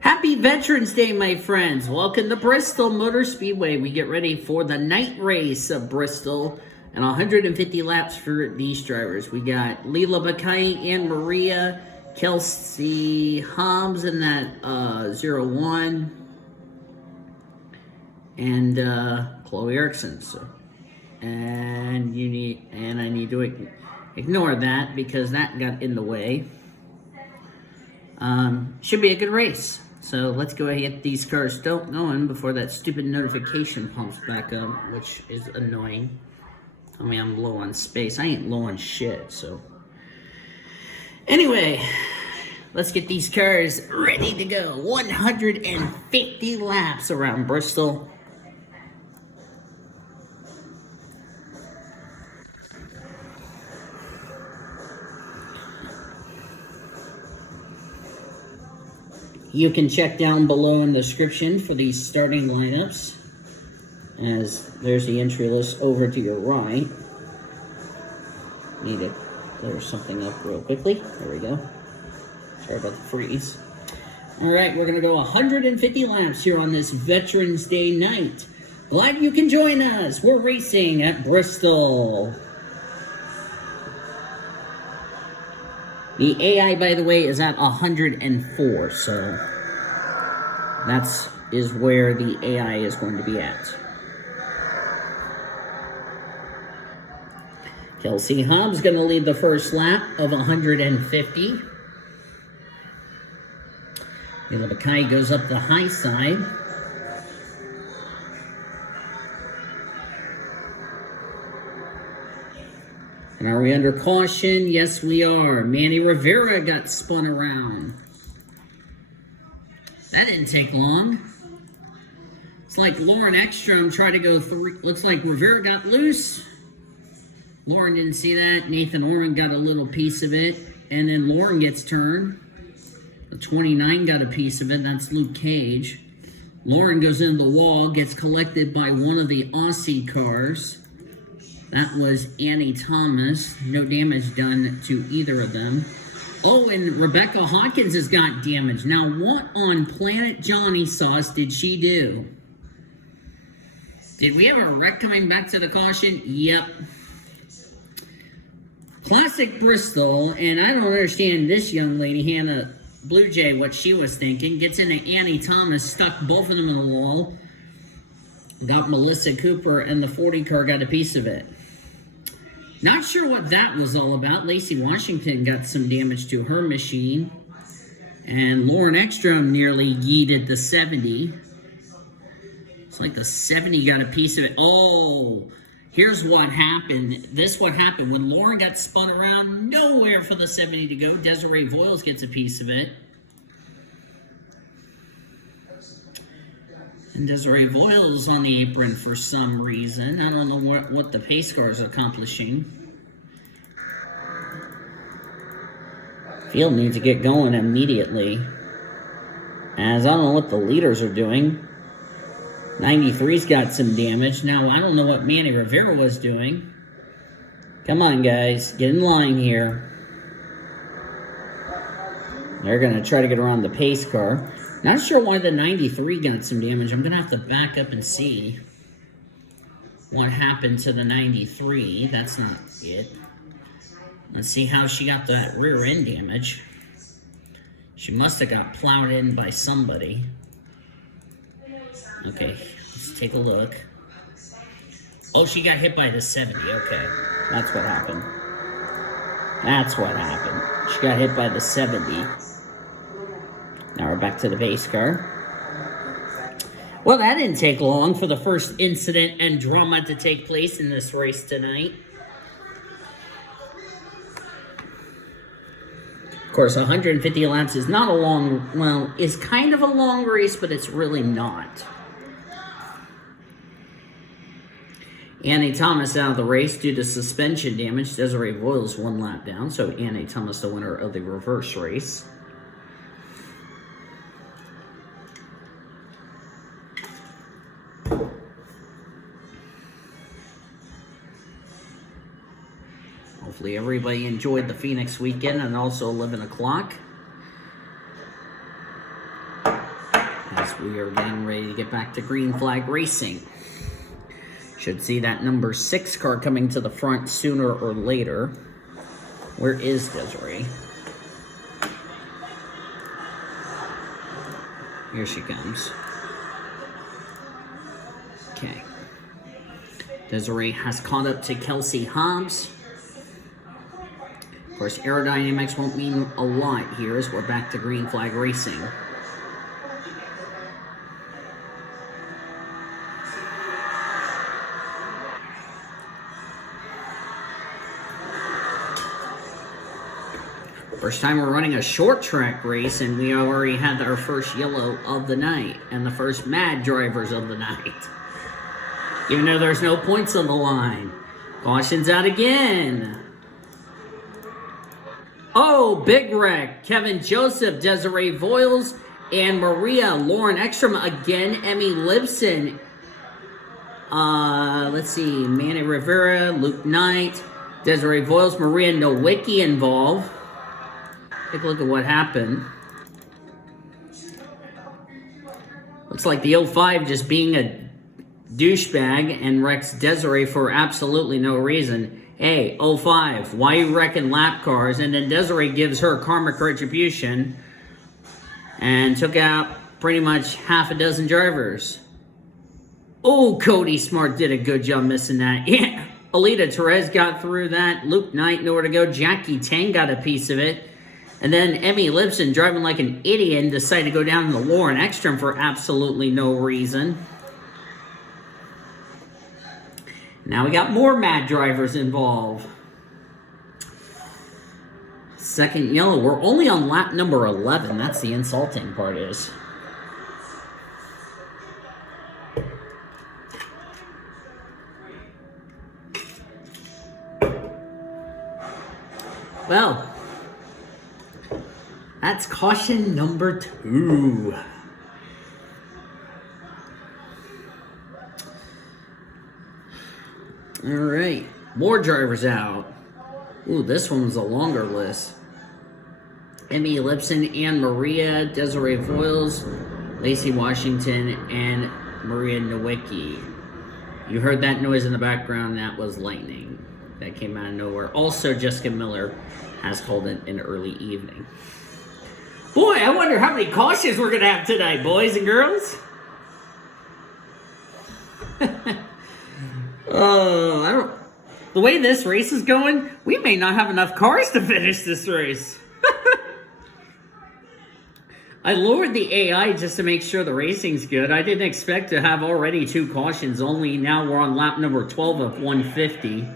Happy Veterans Day, my friends. Welcome to Bristol Motor Speedway. We get ready for the night race of Bristol and 150 laps for these drivers. We got Leela Bakai, Ann Maria, Kelsey Hobbs in that 01, and Chloe Erickson. And I need to ignore that because that got in the way. Should be a good race. So let's go ahead and get these cars going before that stupid notification pumps back up, which is annoying. I mean, I'm low on space. I ain't low on shit, so. Anyway, let's get these cars ready to go. 150 laps around Bristol. You can check down below in the description for these starting lineups, as there's the entry list over to your right. Need to clear something up real quickly. There we go. Sorry about the freeze. All right, we're going to go 150 laps here on this Veterans Day night. Glad you can join us. We're racing at Bristol. The AI, by the way, is at 104, so is where the AI is going to be at. Kelsey Hobbs going to lead the first lap of 150. Leela Bakai goes up the high side. And are we under caution? Yes, we are. Manny Rivera got spun around. That didn't take long. It's like Lauren Ekstrom tried to go three. Looks like Rivera got loose. Lauren didn't see that. Nathan Oren got a little piece of it. And then Lauren gets turned. The 29 got a piece of it. That's Luke Cage. Lauren goes into the wall, gets collected by one of the Aussie cars. That was Annie Thomas. No damage done to either of them. Oh, and Rebecca Hawkins has got damage. Now, what on Planet Johnny Sauce did she do? Did we have a wreck coming back to the caution? Yep. Classic Bristol, and I don't understand this young lady, Hannah Blue Jay, what she was thinking. Gets into Annie Thomas, stuck both of them in the wall. Got Melissa Cooper, and the 40 car got a piece of it. Not sure what that was all about. Lacey Washington got some damage to her machine. And Lauren Ekstrom nearly yeeted the 70. It's like the 70 got a piece of it. Oh, here's what happened. This what happened. When Lauren got spun around, nowhere for the 70 to go. Desiree Voiles gets a piece of it. And Desiree Voiles on the apron for some reason. I don't know what the pace car is accomplishing. Field needs to get going immediately, as I don't know what the leaders are doing. 93's got some damage. Now, I don't know what Manny Rivera was doing. Come on, guys. Get in line here. They're going to try to get around the pace car. Not sure why the 93 got some damage. I'm going to have to back up and see what happened to the 93. That's not it. Let's see how she got that rear end damage. She must have got plowed in by somebody. Okay, let's take a look. Oh, she got hit by the 70. Okay, that's what happened. That's what happened. She got hit by the 70. Now we're back to the base car. Well, that didn't take long for the first incident and drama to take place in this race tonight. Of course, 150 laps is not a long, well, is kind of a long race, but it's really not. Annie Thomas out of the race due to suspension damage. Desiree Voiles 1 lap down, so Annie Thomas the winner of the reverse race. Hopefully everybody enjoyed the Phoenix weekend and also 11 o'clock. as we are getting ready to get back to green flag racing. Should see that number 6 car coming to the front sooner or later. Where is Desiree? Here she comes. Okay. Desiree has caught up to Kelsey Hobbs. Of course, aerodynamics won't mean a lot here as we're back to green flag racing. First time we're running a short track race, and we already had our first yellow of the night and the first mad drivers of the night. Even though there's no points on the line. Caution's out again. Oh, big wreck. Kevin Joseph, Desiree Voiles, and Maria. Lauren Ekstrom again. Emmy Libson. Let's see. Manny Rivera, Luke Knight, Desiree Voiles, Maria Nowicki involved. Take a look at what happened. Looks like the 05 just being a douchebag and wrecks Desiree for absolutely no reason. Hey, 05, why you wrecking lap cars? And then Desiree gives her karmic retribution and took out pretty much half a dozen drivers. Oh, Cody Smart did a good job missing that. Yeah, Alita Perez got through that. Luke Knight nowhere to go. Jackie Tang got a piece of it. And then Emmy Libson, driving like an idiot, and decided to go down to the Lauren Ekstrom for absolutely no reason. Now we got more mad drivers involved. Second yellow. We're only on lap number 11. That's the insulting part is. Well, that's caution number 2. All right, more drivers out. Ooh, this one's a longer list. Emmy Libson, Anne Maria, Desiree Voiles, Lacey Washington, and Maria Nowicki. You heard that noise in the background. That was lightning. That came out of nowhere. Also, Jessica Miller has called it an early evening. Boy, I wonder how many cautions we're going to have tonight, boys and girls. Oh, I don't... The way this race is going, we may not have enough cars to finish this race. I lowered the AI just to make sure the racing's good. I didn't expect to have already 2 cautions. Only now we're on lap number 12 of 150.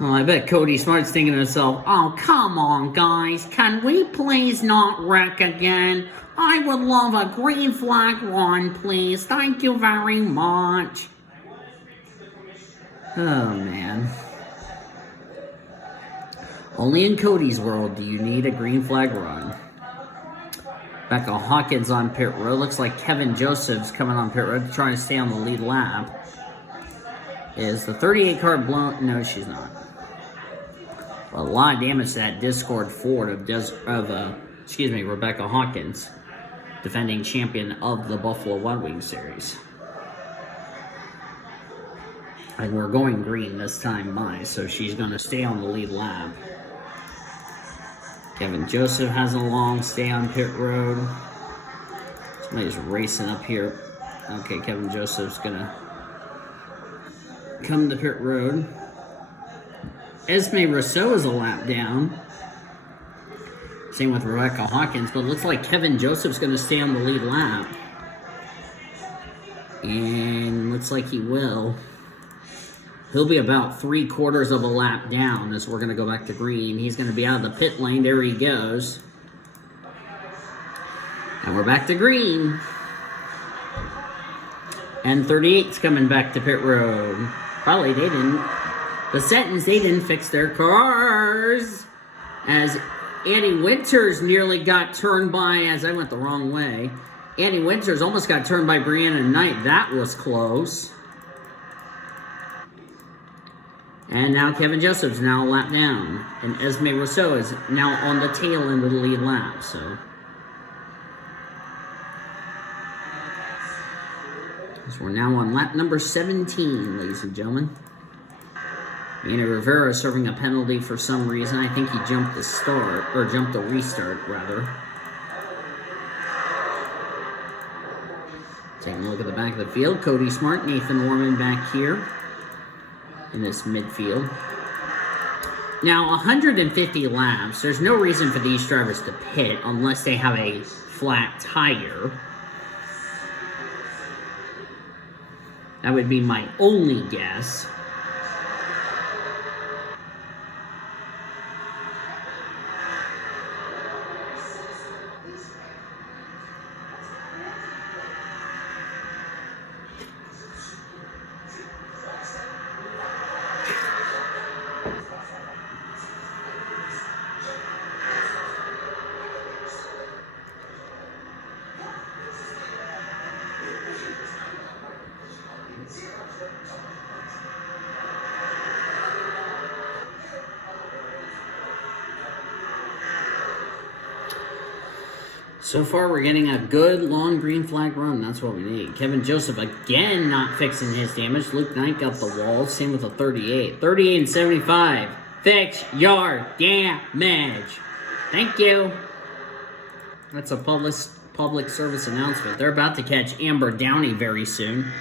Oh, I bet Cody Smart's thinking to himself, oh, come on, guys. Can we please not wreck again? I would love a green flag run, please. Thank you very much. Oh, man. Only in Cody's world do you need a green flag run. Becca Hawkins on pit road. Looks like Kevin Joseph's coming on pit road trying to stay on the lead lap. Is the 38 car blown? No, she's not. A lot of damage to that Discord Ford of Rebecca Hawkins, defending champion of the Buffalo Wild Wings series. And we're going green this time by, so she's going to stay on the lead lap. Kevin Joseph has a long stay on pit road. Somebody's racing up here. Okay, Kevin Joseph's going to come to pit road. Esme Rousseau is a lap down. Same with Rebecca Hawkins, but it looks like Kevin Joseph's going to stay on the lead lap. And looks like he will. He'll be about 3/4 of a lap down as we're going to go back to green. He's going to be out of the pit lane. There he goes. And we're back to green. And 38's coming back to pit road. Probably they didn't. The sentence, they didn't fix their cars. As Annie Winters nearly got turned by, as I went the wrong way. Annie Winters almost got turned by Brianna Knight. That was close. And now Kevin Joseph's now a lap down. And Esme Rousseau is now on the tail end of the lead lap. So So we're now on lap number 17, ladies and gentlemen. Rivera is serving a penalty for some reason. I think he jumped the start, or jumped the restart, rather. Taking a look at the back of the field. Cody Smart, Nathan Orman back here in this midfield. Now, 150 laps, there's no reason for these drivers to pit unless they have a flat tire. That would be my only guess. So far, we're getting a good long green flag run. That's what we need. Kevin Joseph, again, not fixing his damage. Luke Knight got the wall. Same with the 38. 38 and 75. Fix your damage. Thank you. That's a public service announcement. They're about to catch Amber Downey very soon.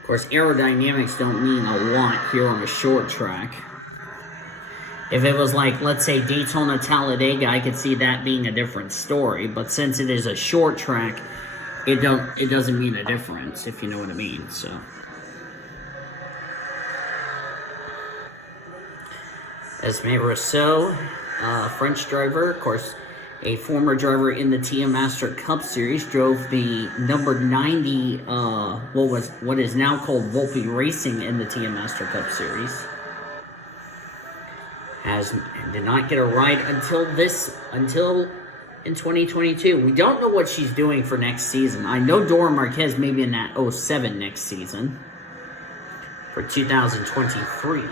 Of course, aerodynamics don't mean a lot here on a short track. If it was like, let's say, Daytona Talladega, I could see that being a different story. But since it is a short track, it doesn't mean a difference, if you know what I mean. So, Esme Rousseau, French driver, of course, a former driver in the TM Master Cup Series, drove the number 90, what is now called Volpe Racing in the TM Master Cup Series. Did not get a ride until in 2022. We don't know what she's doing for next season. I know Dora Marquez may be in that 07 next season for 2023.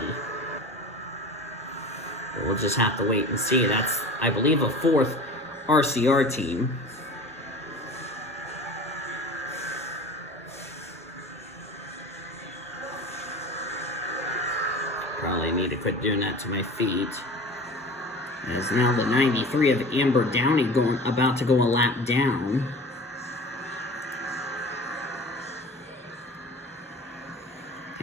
We'll just have to wait and see. That's, I believe, a fourth RCR team. Probably need to quit doing that to my feet. As now the 93 of Amber Downey about to go a lap down.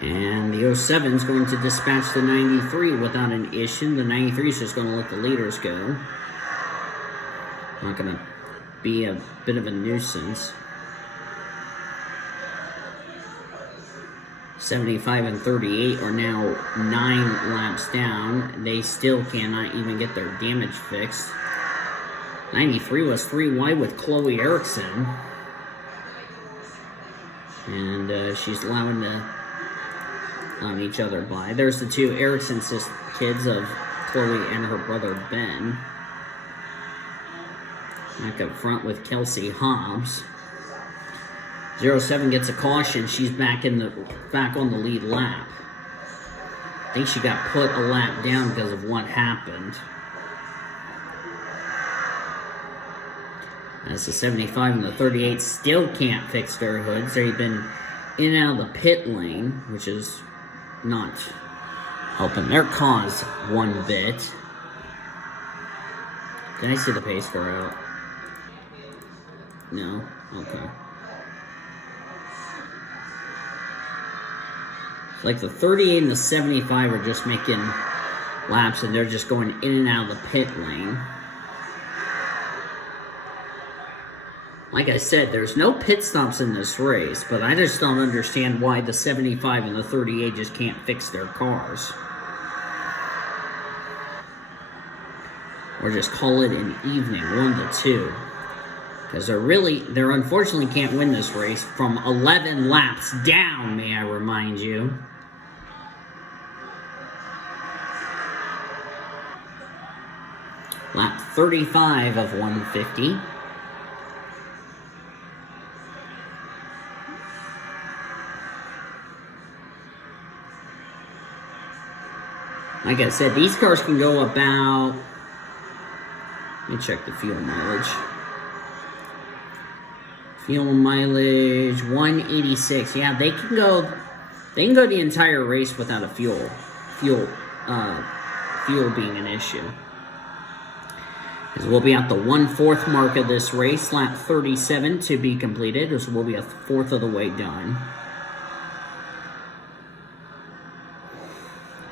And the 07 is going to dispatch the 93 without an issue. The 93 is just going to let the leaders go. Not going to be a bit of a nuisance. 75 and 38 are now 9 laps down. They still cannot even get their damage fixed. 93 was 3 wide with Chloe Erickson. And she's allowing each other by. There's the two Erickson kids of Chloe and her brother Ben. Back up front with Kelsey Hobbs. 07 gets a caution. She's back on the lead lap. I think she got put a lap down because of what happened. As the 75 and the 38 still can't fix their hoods. They've been in and out of the pit lane, which is not helping their cause one bit. Can I see the pace car out? No? Okay. Like the 38 and the 75 are just making laps and they're just going in and out of the pit lane. Like I said, there's no pit stops in this race, but I just don't understand why the 75 and the 38 just can't fix their cars. Or just call it an evening, 1-2. Because they're unfortunately can't win this race from 11 laps down, may I remind you. Lap 35 of 150. Like I said, these cars can go about... Let me check the fuel mileage. Fuel mileage 186. Yeah, they can go the entire race without a fuel being an issue. As we'll be at the 1/4 mark of this race, lap 37 to be completed, as we'll be a fourth of the way done.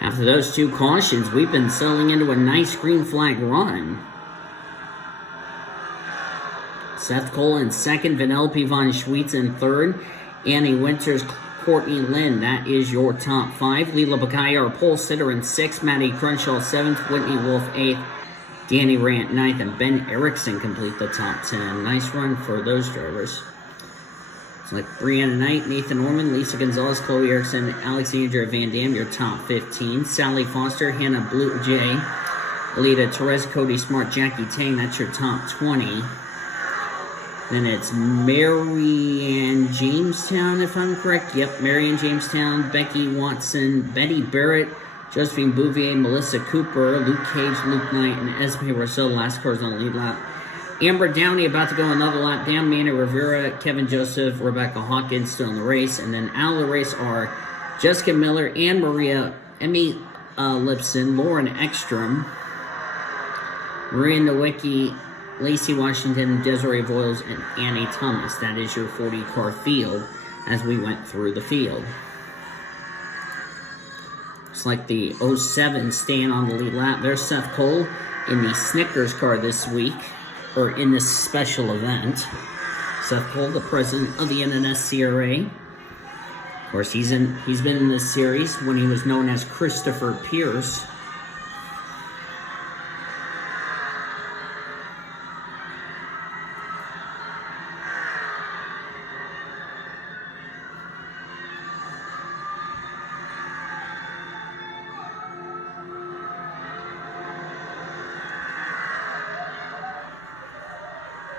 After those 2 cautions, we've been settling into a nice green flag run. Seth Cole in second, Vanellope von Schweetz in third, Annie Winters, Courtney Lynn, that is your top 5. Leela Bakaya, our pole sitter, in 6th, Maddie Crenshaw 7th, Whitney Wolf 8th, Danny Rant 9th, and Ben Erickson complete the top 10. Nice run for those drivers. It's like Brianna Knight, Nathan Norman, Lisa Gonzalez, Chloe Erickson, Alexandra Van Dam, your top 15. Sally Foster, Hannah Blue J, Alita Perez, Cody Smart, Jackie Tang, that's your top 20. Then it's Marianne Jamestown, if I'm correct. Yep, Marianne Jamestown, Becky Watson, Betty Barrett, Josephine Bouvier, Melissa Cooper, Luke Cage, Luke Knight, and Esme Rousseau. Last cars on the lead lap. Amber Downey about to go another lap down. Manny Rivera, Kevin Joseph, Rebecca Hawkins still in the race. And then out of the race are Jessica Miller, Anne Maria, Emmy Lipson, Lauren Ekstrom, Maria Nowicki, Lacey Washington, Desiree Voiles, and Annie Thomas. That is your 40-car field as we went through the field. It's like the 07 staying on the lead lap. There's Seth Cole in the Snickers car this week, or in this special event. Seth Cole, the president of the NNS CRA. Of course, he's been in this series when he was known as Christopher Pierce.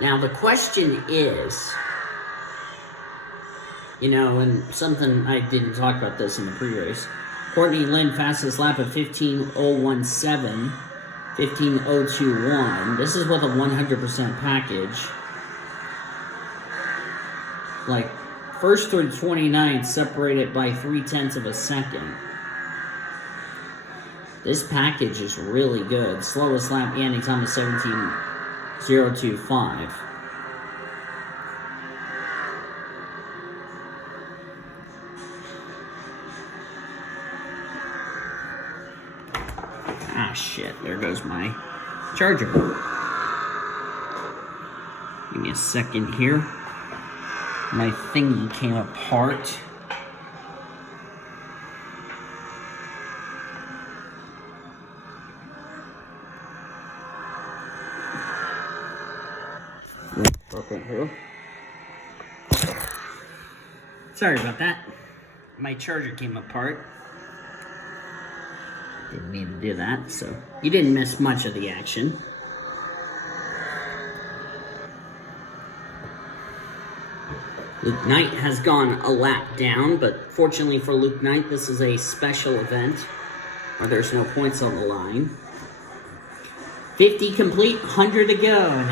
Now, the question is, and something I didn't talk about this in the pre-race. Courtney Lynn, fastest lap of 15:017, 15:021. This is with a 100% package. Like, first through 29th separated by 0.3 of a second. This package is really good. Slowest lap, Annie Thomas, 17:025. Ah, shit. There goes my charger. Give me a second here. My thingy came apart. Sorry about that. My charger came apart. Didn't mean to do that, so you didn't miss much of the action. Luke Knight has gone a lap down, but fortunately for Luke Knight, this is a special event where there's no points on the line. 50 complete, 100 to go, and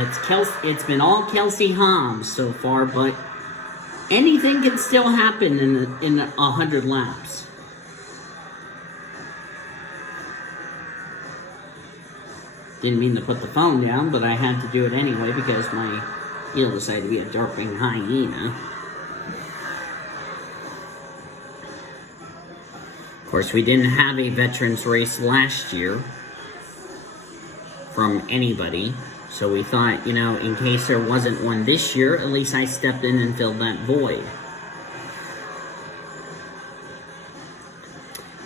it's been all Kelsey Hobbs so far, but anything can still happen in 100 laps. Didn't mean to put the phone down, but I had to do it anyway because my heel decided to be a darting hyena. Of course, we didn't have a veterans race last year from anybody, so we thought, in case there wasn't one this year, at least I stepped in and filled that void.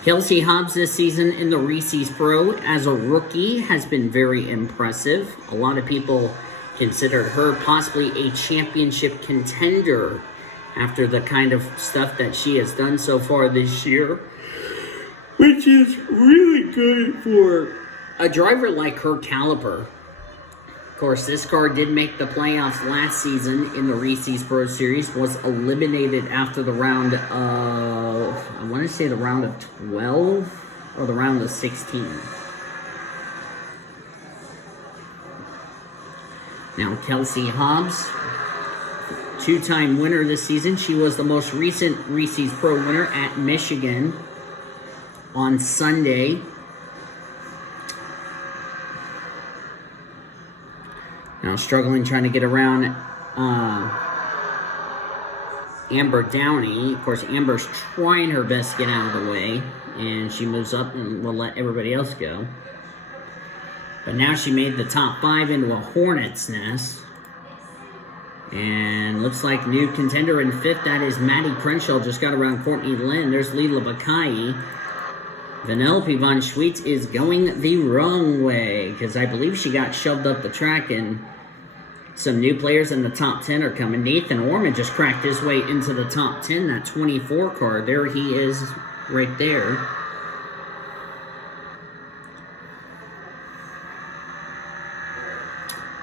Kelsey Hobbs this season in the Reese's Pro as a rookie has been very impressive. A lot of people considered her possibly a championship contender after the kind of stuff that she has done so far this year, which is really good for a driver like her caliber. Of course, this car did make the playoffs last season in the Reese's Pro Series, was eliminated after the round of, I want to say the round of 12 or the round of 16. Now, Kelsey Hobbs, two-time winner this season. She was the most recent Reese's Pro winner at Michigan on Sunday. Now struggling trying to get around Amber Downey. Of course, Amber's trying her best to get out of the way, and she moves up and will let everybody else go. But now she made the top 5 into a hornet's nest. And looks like new contender in 5th. That is Maddie Crenshaw. Just got around Courtney Lynn. There's Lila Bakai. Vanellope Von Schweetz is going the wrong way, because I believe she got shoved up the track, and some new players in the top 10 are coming. Nathan Orman just cracked his way into the top 10. That 24 car. There he is right there.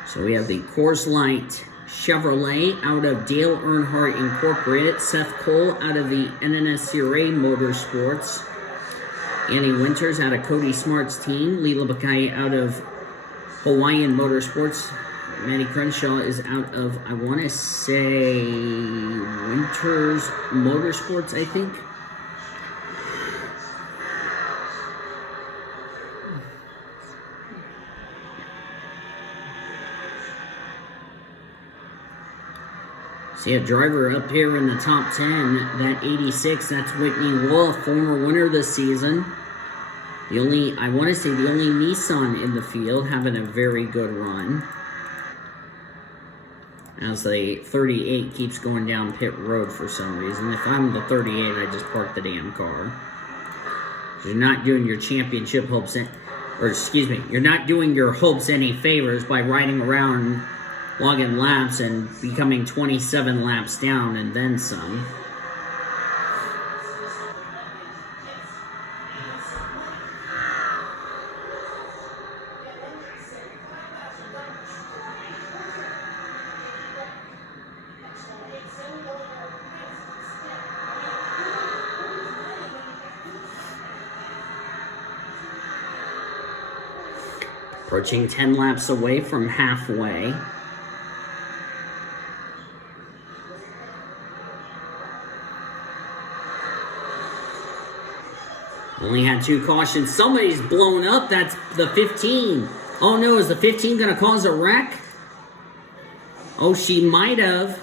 So we have the Coors Light Chevrolet out of Dale Earnhardt Incorporated. Seth Cole out of the NNSCRA Motorsports. Annie Winters out of Cody Smart's team. Lila Bakai out of Hawaiian Motorsports. Maddie Crenshaw is out of, I want to say, Winters Motorsports, I think. See a driver up here in the top 10, that 86, that's Whitney Wolf, former winner this season. The only, I want to say the only Nissan in the field having a very good run. As the 38 keeps going down pit road for some reason. If I'm the 38, I just park the damn car. You're not doing your championship hopes, you're not doing your hopes any favors by riding around logging laps and becoming 27 laps down and then some. Approaching 10 laps away from halfway. Only had 2 cautions. Somebody's blown up. That's the 15. Oh no, is the 15 going to cause a wreck? Oh, she might have.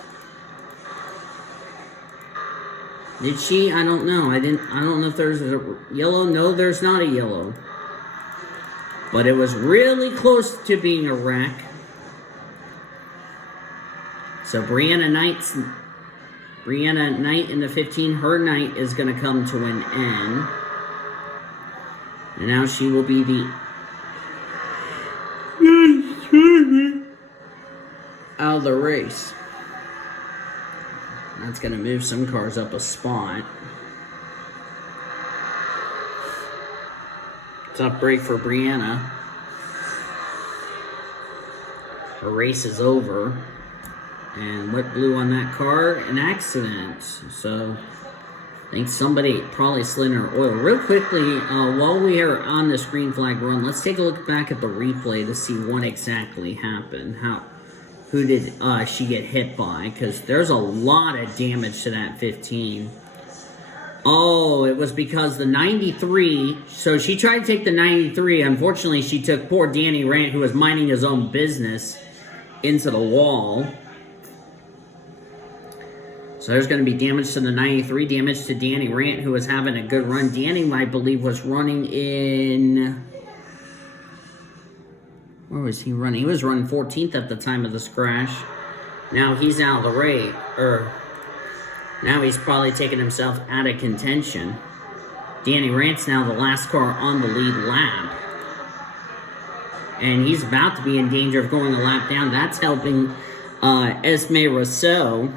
Did she? I don't know. I don't know if there's a yellow. No, there's not a yellow. But it was really close to being a wreck. So Brianna Knight in the 15, her night is going to come to an end. And now she will be the out of the race. That's going to move some cars up a spot. Tough break for Brianna. Her race is over. And what blew on that car? An accident. So I think somebody probably slid in her oil. Real quickly, while we are on this green flag run, let's take a look back at the replay to see what exactly happened. Who did she get hit by? Because there's a lot of damage to that 15. Oh, it was because the 93, so she tried to take the 93. Unfortunately, she took poor Danny Rant, who was minding his own business, into the wall. So there's going to be damage to the 93, damage to Danny Rant, who was having a good run. Danny, I believe, was running in... Where was he running? He was running 14th at the time of this crash. Now he's out of the race, now he's probably taking himself out of contention. Danny Rant's now the last car on the lead lap. And he's about to be in danger of going a lap down. That's helping Esme Rousseau.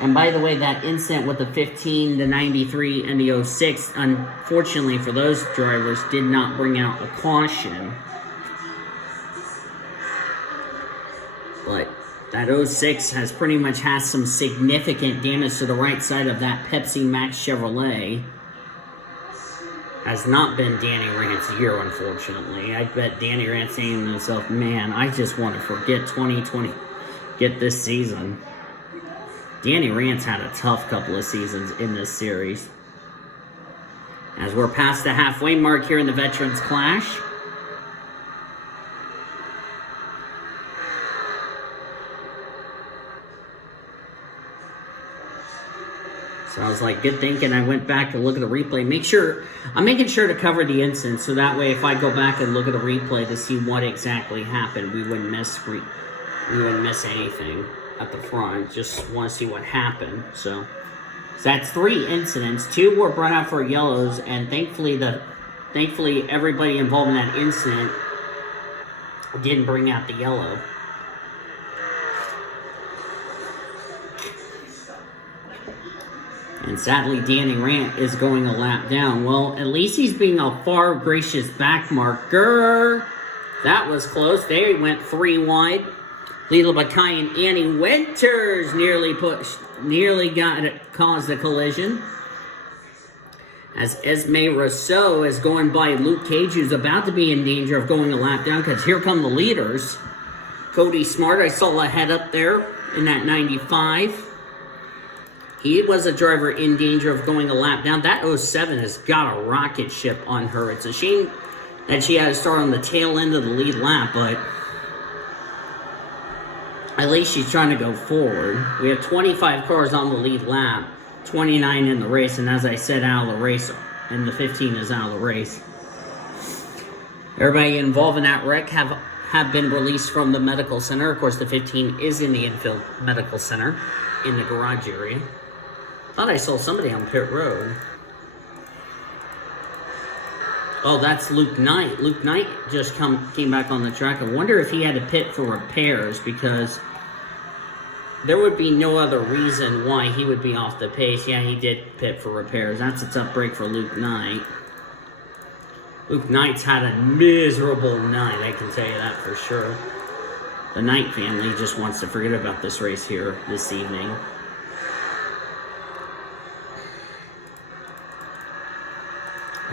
And by the way, that incident with the 15, the 93, and the 06, unfortunately for those drivers, did not bring out a caution. But that 06 has pretty much had some significant damage to the right side of that Pepsi Max Chevrolet. Has not been Danny Rant's year, unfortunately. I bet Danny Rant's saying to himself, man, I just want to forget 2020. get this season. Danny Rand's had a tough couple of seasons in this series. As we're past the halfway mark here in the Veterans Clash. So I was like, good thinking. I went back to look at the replay. I'm making sure to cover the incident so that way if I go back and look at the replay to see what exactly happened, we wouldn't miss anything at the front. Just want to see what happened. So that's 3 incidents. 2 were brought out for yellows, and thankfully everybody involved in that incident didn't bring out the yellow. And sadly, Danny Rand is going a lap down. Well, at least he's being a far gracious back marker. That was close. They went 3 wide. Lila Bakai and Annie Winters caused a collision. As Esme Rousseau is going by Luke Cage, who's about to be in danger of going a lap down, because here come the leaders. Cody Smart, I saw a head up there in that 95. He was a driver in danger of going a lap down. That 07 has got a rocket ship on her. It's a shame that she had to start on the tail end of the lead lap, but at least she's trying to go forward. We have 25 cars on the lead lap, 29 in the race, and as I said, out of the race, and the 15 is out of the race. Everybody involved in that wreck have been released from the medical center. Of course, the 15 is in the infield medical center in the garage area. Thought I saw somebody on pit road. Oh, that's Luke Knight. Luke Knight just came back on the track. I wonder if he had to pit for repairs, because there would be no other reason why he would be off the pace. Yeah, he did pit for repairs. That's a tough break for Luke Knight. Luke Knight's had a miserable night, I can tell you that for sure. The Knight family just wants to forget about this race here this evening.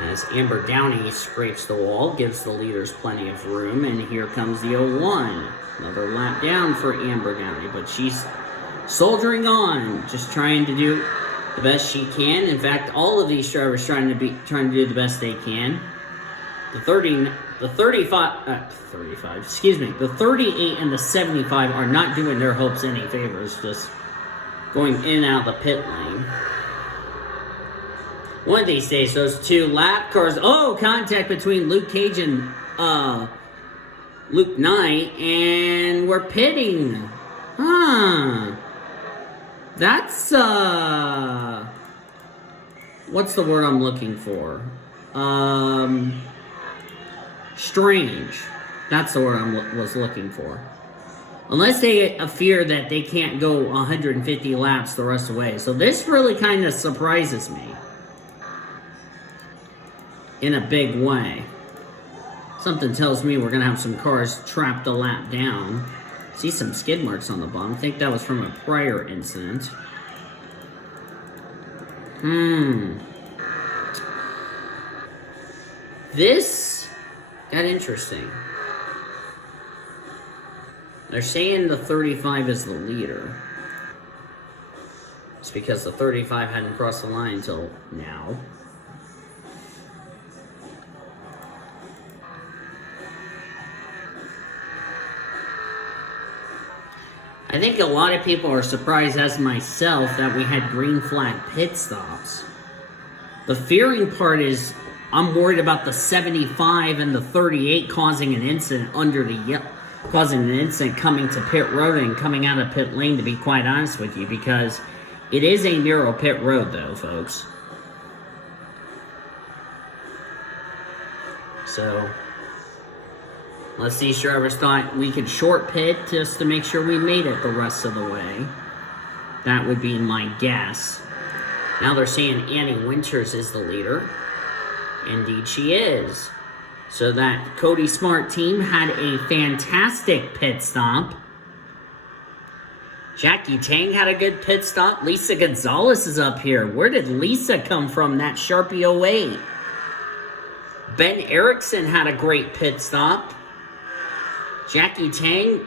As Amber Downey scrapes the wall, gives the leaders plenty of room, and here comes the 01. Another lap down for Amber Downey, but she's soldiering on, just trying to do the best she can. In fact, all of these drivers trying to do the best they can. The 38 and the 75 are not doing their hopes any favors, just going in and out of the pit lane. One of these days, those 2 lap cars... Oh, contact between Luke Cage and Luke Knight, and we're pitting. Huh. That's, what's the word I'm looking for? Strange. That's the word I was looking for. Unless they fear that they can't go 150 laps the rest of the way. So this really kind of surprises me. In a big way. Something tells me we're going to have some cars trapped a lap down. See some skid marks on the bottom. I think that was from a prior incident. This got interesting. They're saying the 35 is the leader. It's because the 35 hadn't crossed the line until now. I think a lot of people are surprised, as myself, that we had green flag pit stops. The fearing part is I'm worried about the 75 and the 38 causing an incident coming to pit road and coming out of pit lane, to be quite honest with you, because it is a narrow pit road though, folks. So unless these drivers thought we could short pit just to make sure we made it the rest of the way. That would be my guess. Now they're saying Annie Winters is the leader. Indeed she is. So that Cody Smart team had a fantastic pit stop. Jackie Tang had a good pit stop. Lisa Gonzalez is up here. Where did Lisa come from, that Sharpie 08? Ben Erickson had a great pit stop. Jackie Tang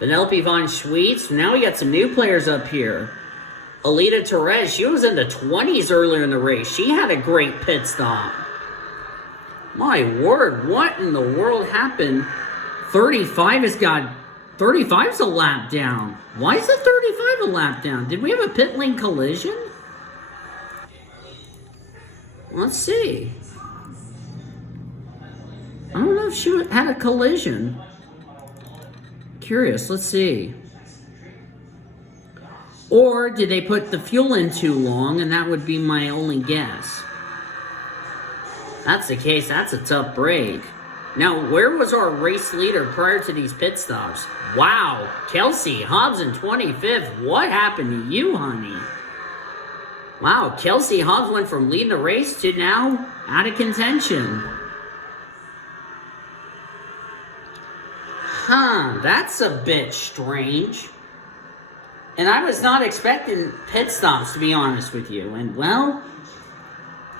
Vanellope Von Schweetz. Now we got some new players up here. Alita Perez, she was in the 20s earlier in the race. She had a great pit stop. My word, what in the world happened? 35's a lap down. Why is the 35 a lap down? Did we have a pit lane collision? Let's see. I don't know if she had a collision. Curious, let's see. Or did they put the fuel in too long, and that would be my only guess. That's the case, that's a tough break. Now, where was our race leader prior to these pit stops? Wow, Kelsey Hobbs in 25th. What happened to you, honey? Wow, Kelsey Hobbs went from leading the race to now out of contention. Huh, that's a bit strange. And I was not expecting pit stops, to be honest with you. And, well,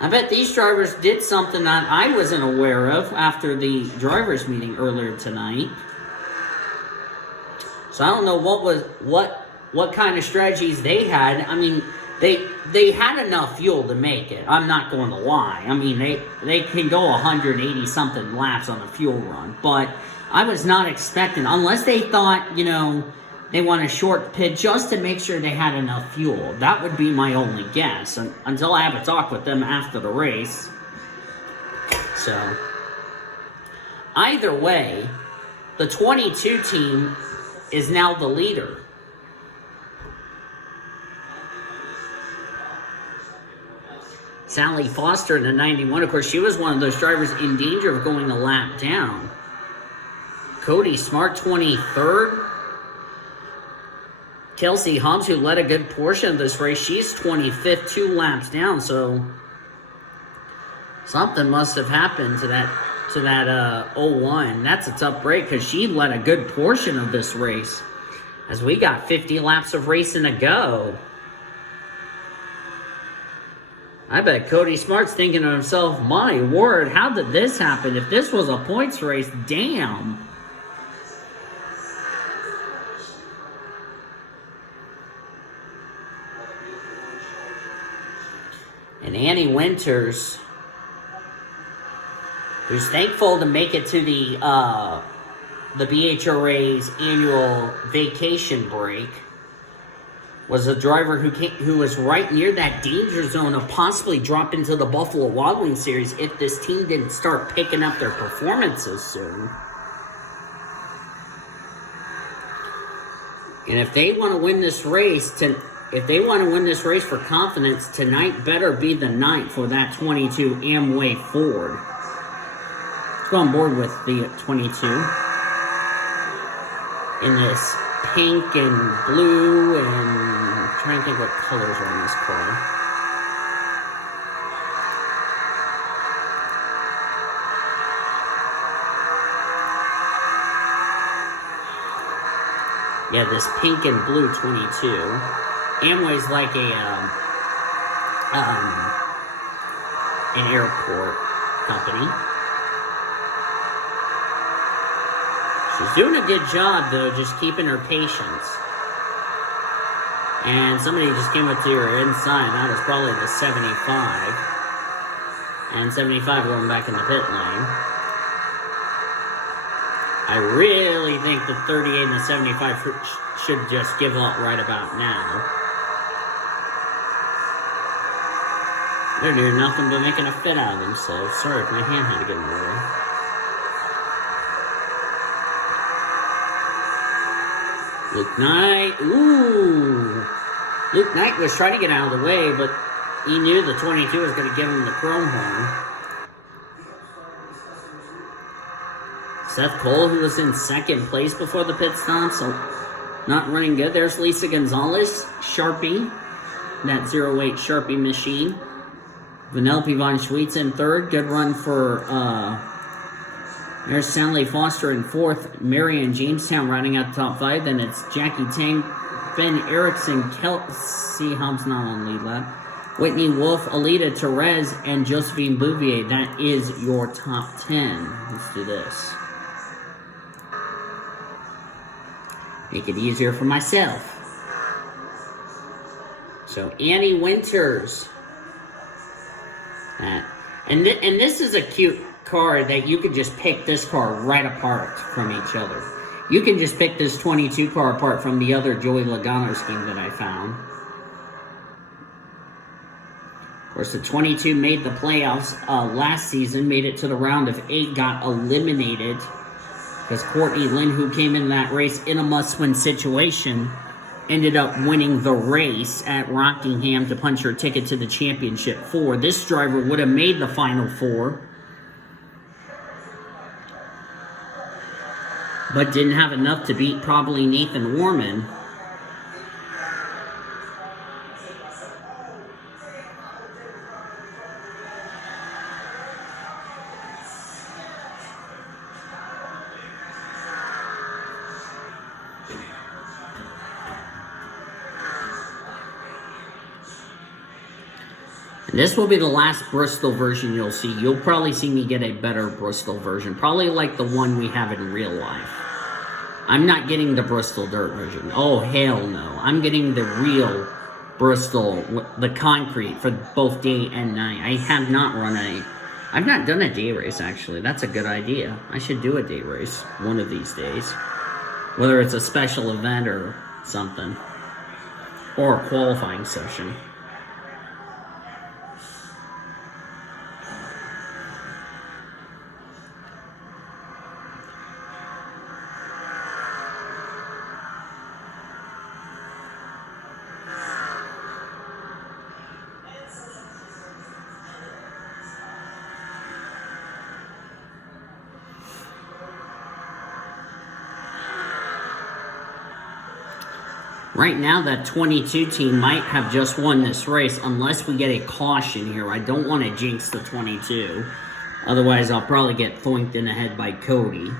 I bet these drivers did something that I wasn't aware of after the drivers' meeting earlier tonight. So I don't know what kind of strategies they had. I mean, they had enough fuel to make it. I'm not going to lie. I mean, they can go 180 something laps on a fuel run, but I was not expecting, unless they thought, you know, they want a short pit just to make sure they had enough fuel. That would be my only guess, until I have a talk with them after the race. So, either way, the 22 team is now the leader. Sally Foster in the 91, of course, she was one of those drivers in danger of going a lap down. Cody Smart, 23rd. Kelsey Hobbs, who led a good portion of this race, she's 25th, 2 laps down, so something must have happened to that 01. That's a tough break because she led a good portion of this race, as we got 50 laps of racing to go. I bet Cody Smart's thinking to himself, my word, how did this happen? If this was a points race, damn. And Annie Winters, who's thankful to make it to the BHRA's annual vacation break, was a driver who was right near that danger zone of possibly dropping to the Buffalo Wild Wings series if this team didn't start picking up their performances soon. And if they want to win this race, for confidence, tonight better be the night for that 22 Amway Ford. Let's go on board with the 22 in this pink and blue, and I'm trying to think what colors are on this car. Yeah, this pink and blue 22. Amway's like an airport company. She's doing a good job, though, just keeping her patience. And somebody just came up to her inside. That was probably the 75. And 75 going back in the pit lane. I really think the 38 and the 75 should just give up right about now. They're doing nothing but making a fit out of themselves. Sorry if my hand had to get in the way. Luke Knight. Ooh. Luke Knight was trying to get out of the way, but he knew the 22 was going to give him the chrome horn. Seth Cole, who was in second place before the pit stop, so not running good. There's Lisa Gonzalez, Sharpie, that 08 Sharpie machine. Vanellope Von Schweetz in third. Good run for there's Stanley Foster in fourth. Marianne Jamestown rounding out the top 5. Then it's Jackie Tang, Ben Erickson, Kelsey Hobbs not on lead lap, Whitney Wolf, Alita Perez, and Josephine Bouvier. That is your top 10. Let's do this. Make it easier for myself. So Annie Winters. And this is a cute card that you could just pick this card right apart from each other. You can just pick this 22 card apart from the other Joey Logano scheme that I found. Of course, the 22 made the playoffs last season, made it to the round of 8, got eliminated because Courtney Lynn, who came in that race in a must-win situation, ended up winning the race at Rockingham to punch her ticket to the championship 4. This driver would have made the final 4, but didn't have enough to beat probably Nathan Warman. This will be the last Bristol version you'll see. You'll probably see me get a better Bristol version. Probably like the one we have in real life. I'm not getting the Bristol Dirt version. Oh, hell no. I'm getting the real Bristol, the concrete for both day and night. I have not run I've not done a day race, actually. That's a good idea. I should do a day race one of these days. Whether it's a special event or something. Or a qualifying session. Right now, that 22 team might have just won this race unless we get a caution here. I don't want to jinx the 22. Otherwise, I'll probably get thoinked in the head by Cody.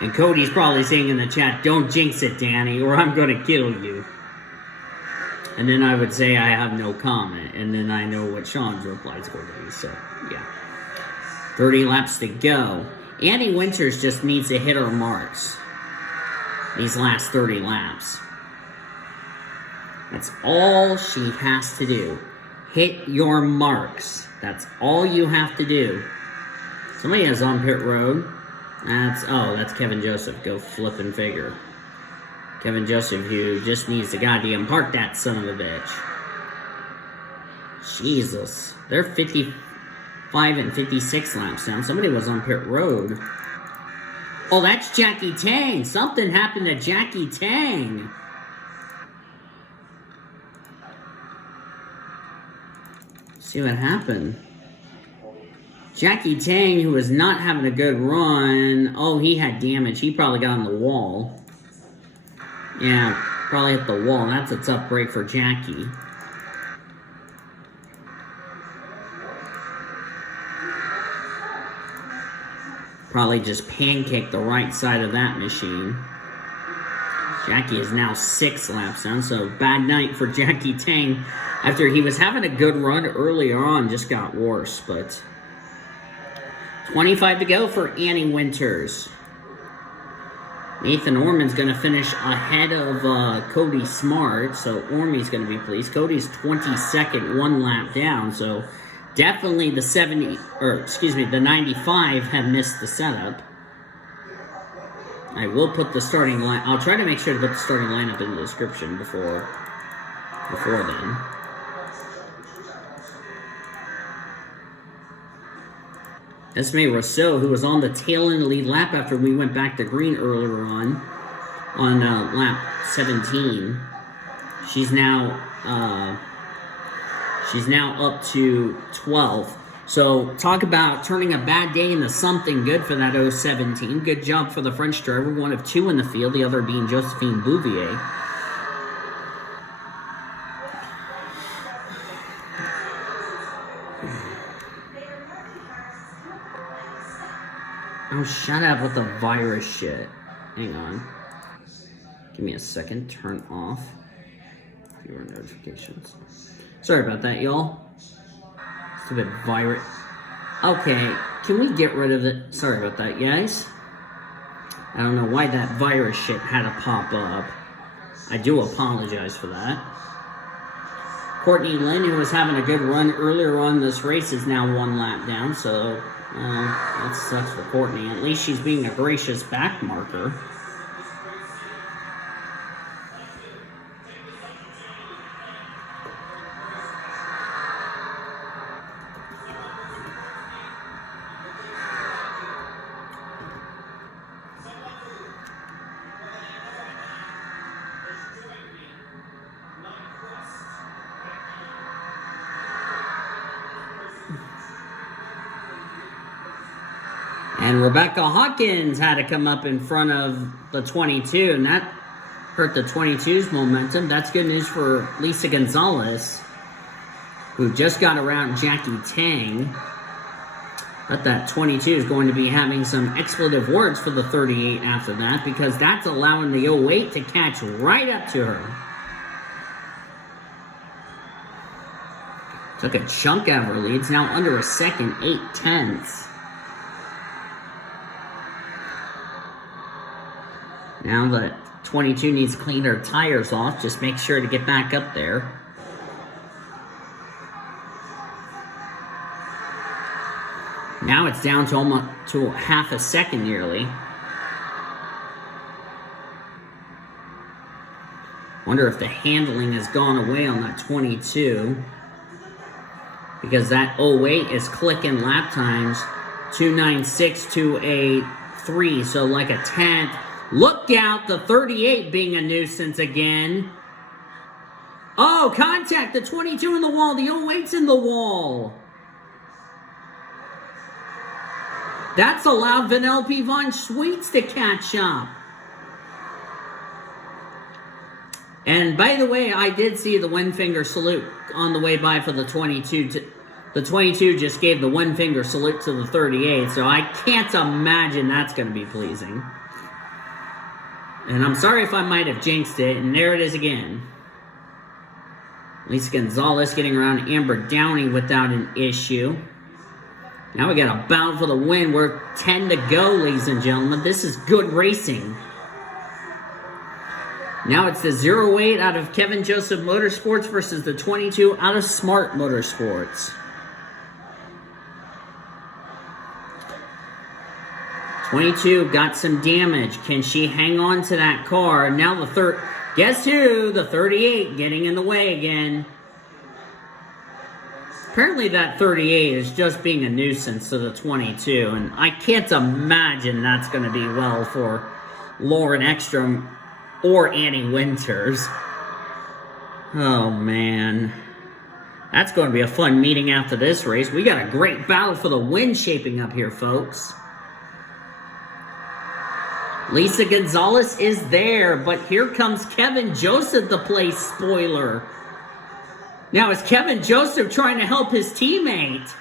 And Cody's probably saying in the chat, "Don't jinx it, Danny, or I'm going to kill you." And then I would say I have no comment. And then I know what Sean's reply is going to be. So, yeah. 30 laps to go. Annie Winters just needs to hit her marks these last 30 laps. That's all she has to do. Hit your marks. That's all you have to do. Somebody has on pit road. That's Kevin Joseph. Go flipping figure. Kevin Joseph, who just needs to goddamn park that son of a bitch. Jesus. They're 55 and 56 laps down. Somebody was on pit road. Oh, that's Jackie Tang. Something happened to Jackie Tang. See what happened. Jackie Tang, who was not having a good run. Oh, he had damage. He probably got on the wall. Yeah, probably hit the wall. That's a tough break for Jackie. Probably just pancaked the right side of that machine. Jackie is now 6 laps down, so bad night for Jackie Tang. After he was having a good run earlier on, just got worse, but 25 to go for Annie Winters. Nathan Orman's going to finish ahead of Cody Smart, so Ormy's going to be pleased. Cody's 22nd, 1 lap down, so definitely the 95 have missed the setup. I will put the starting line. I'll try to make sure to put the starting lineup in the description before then. Esme Rousseau, who was on the tail end of the lead lap after we went back to green earlier on lap 17. She's now up to 12th. So talk about turning a bad day into something good for that 017. Good job for the French driver, one of 2 in the field, the other being Josephine Bouvier. Oh, shut up with the virus shit. Hang on. Give me a second. Turn off viewer notifications. Sorry about that, y'all. Stupid virus. Okay, can we get rid of it? Sorry about that, guys. I don't know why that virus shit had to pop up. I do apologize for that. Courtney Lynn, who was having a good run earlier on this race, is now 1 lap down, so that sucks for Courtney. At least she's being a gracious back marker. And Rebecca Hawkins had to come up in front of the 22, and that hurt the 22's momentum. That's good news for Lisa Gonzalez, who just got around Jackie Tang. But that 22 is going to be having some expletive words for the 38 after that, because that's allowing the 08 to catch right up to her. Took a chunk out of her lead. It's now under a second, 8/10. Now the 22 needs to clean her tires off. Just make sure to get back up there. Now it's down to almost to half a second nearly. Wonder if the handling has gone away on that 22. Because that 08 is clicking lap times. 296 to a 3, so like a 10th. Look out, the 38 being a nuisance again. Oh, contact, the 22 in the wall, the 08's in the wall. That's allowed Vanellope Von Schweetz to catch up. And by the way, I did see the one finger salute on the way by for the 22. The 22 just gave the one finger salute to the 38, so I can't imagine that's going to be pleasing. And I'm sorry if I might have jinxed it, and there it is again. Lisa Gonzalez getting around Amber Downey without an issue. Now we got a bound for the win. We're 10 to go, ladies and gentlemen. This is good racing. Now it's the 08 out of Kevin Joseph Motorsports versus the 22 out of Smart Motorsports. 22 got some damage. Can she hang on to that car? Now the guess who? The 38 getting in the way again. Apparently that 38 is just being a nuisance to the 22, and I can't imagine that's going to be well for Lauren Ekstrom or Annie Winters. Oh, man. That's going to be a fun meeting after this race. We got a great battle for the win shaping up here, folks. Lisa Gonzalez is there, but here comes Kevin Joseph to play spoiler. Now, is Kevin Joseph trying to help his teammate?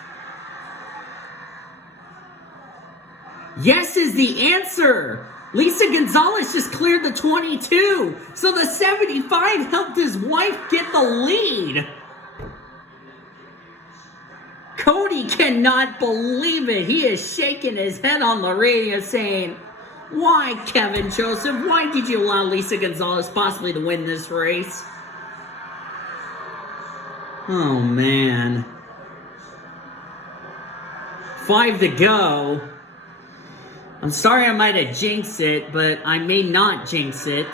Yes is the answer. Lisa Gonzalez just cleared the 22, so the 75 helped his wife get the lead. Cody cannot believe it. He is shaking his head on the radio saying, "Why, Kevin Joseph? Why did you allow Lisa Gonzalez possibly to win this race?" Oh, man. 5 to go. I'm sorry I might have jinxed it, but I may not jinx it.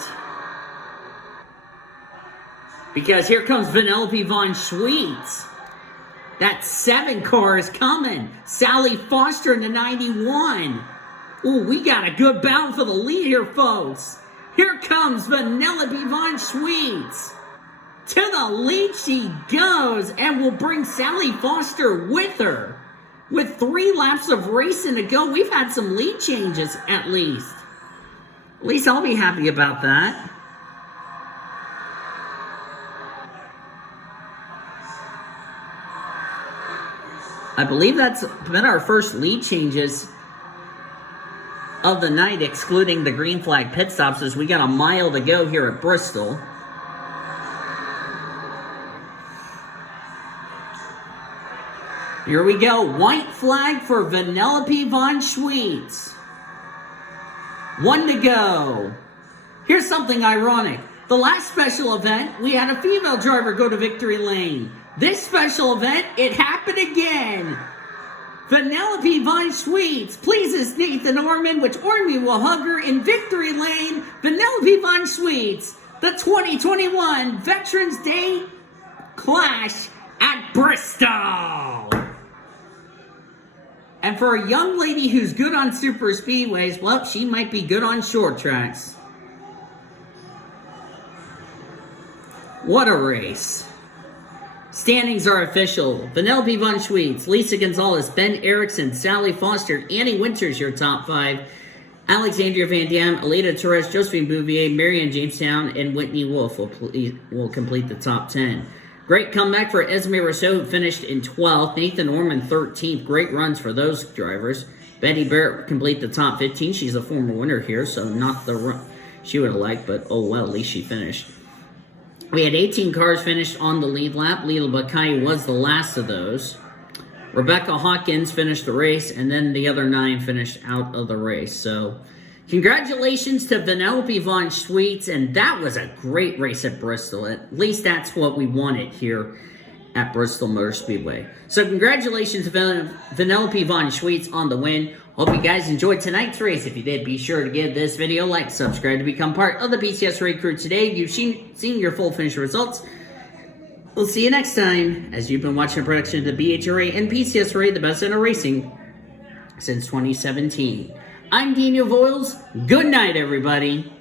Because here comes Vanellope Von Schweetz. That 7 car is coming. Sally Foster in the 91. Ooh, we got a good battle for the lead here, folks. Here comes Vanellope Von Schweetz. To the lead she goes, and will bring Sally Foster with her. With 3 laps of racing to go, we've had some lead changes at least. At least I'll be happy about that. I believe that's been our first lead changes of the night, excluding the green flag pit stops, as we got a mile to go here at Bristol. Here we go. White flag for Vanellope Von Schweetz. 1 to go. Here's something ironic. The last special event, we had a female driver go to victory lane. This special event, it happened again. Vanellope Von Schweetz pleases Nathan Orman, which Orman will hug her in victory lane. Vanellope Von Schweetz, the 2021 Veterans Day Clash at Bristol. And for a young lady who's good on super speedways, well, she might be good on short tracks. What a race. Standings are official. Vanellope Von Schweetz, Lisa Gonzalez, Ben Erickson, Sally Foster, Annie Winters, your top 5. Alexandria Van Dam, Alita Torres, Josephine Bouvier, Marianne Jamestown, and Whitney Wolf will complete the top 10. Great comeback for Esme Rousseau, who finished in 12th. Nathan Orman, 13th. Great runs for those drivers. Betty Barrett complete the top 15. She's a former winner here, so not the run she would have liked, but oh well, at least she finished. We had 18 cars finished on the lead lap. Lila Bakai was the last of those. Rebecca Hawkins finished the race, and then the other 9 finished out of the race. So, congratulations to Vanellope Von Schweetz, and that was a great race at Bristol. At least that's what we wanted here at Bristol Motor Speedway. So, congratulations to Vanellope Von Schweetz on the win. Hope you guys enjoyed tonight's race. If you did, be sure to give this video a like, subscribe to become part of the PCS Race crew today. You've seen your full finish results. We'll see you next time, as you've been watching a production of the BHRA and PCS Race, the best in racing since 2017. I'm Daniel Voiles. Good night, everybody.